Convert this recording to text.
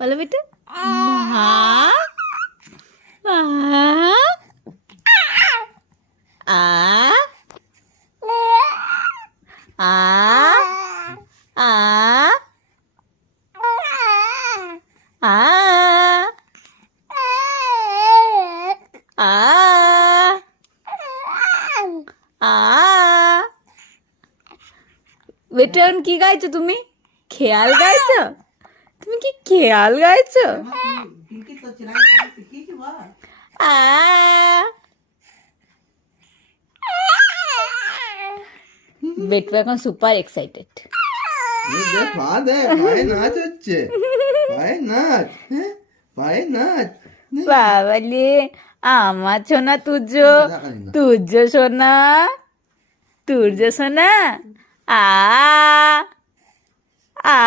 বলো বেটা মা মা আ আ আ আ আ আ বেটা এখন কি গাইছো তুমি? খেয়াল গাইছো? তুমি কি খেয়াল গাইছো? আ বেটু এখন সুপার এক্সাইটেড। পায়ে নাচ হচ্ছে, পায়ে নাচ, হ্যাঁ পায়ে নাচ। বাবালে আমার সোনা তুর্য, তুর্য সোনা, তুর্য সোনা, আ আ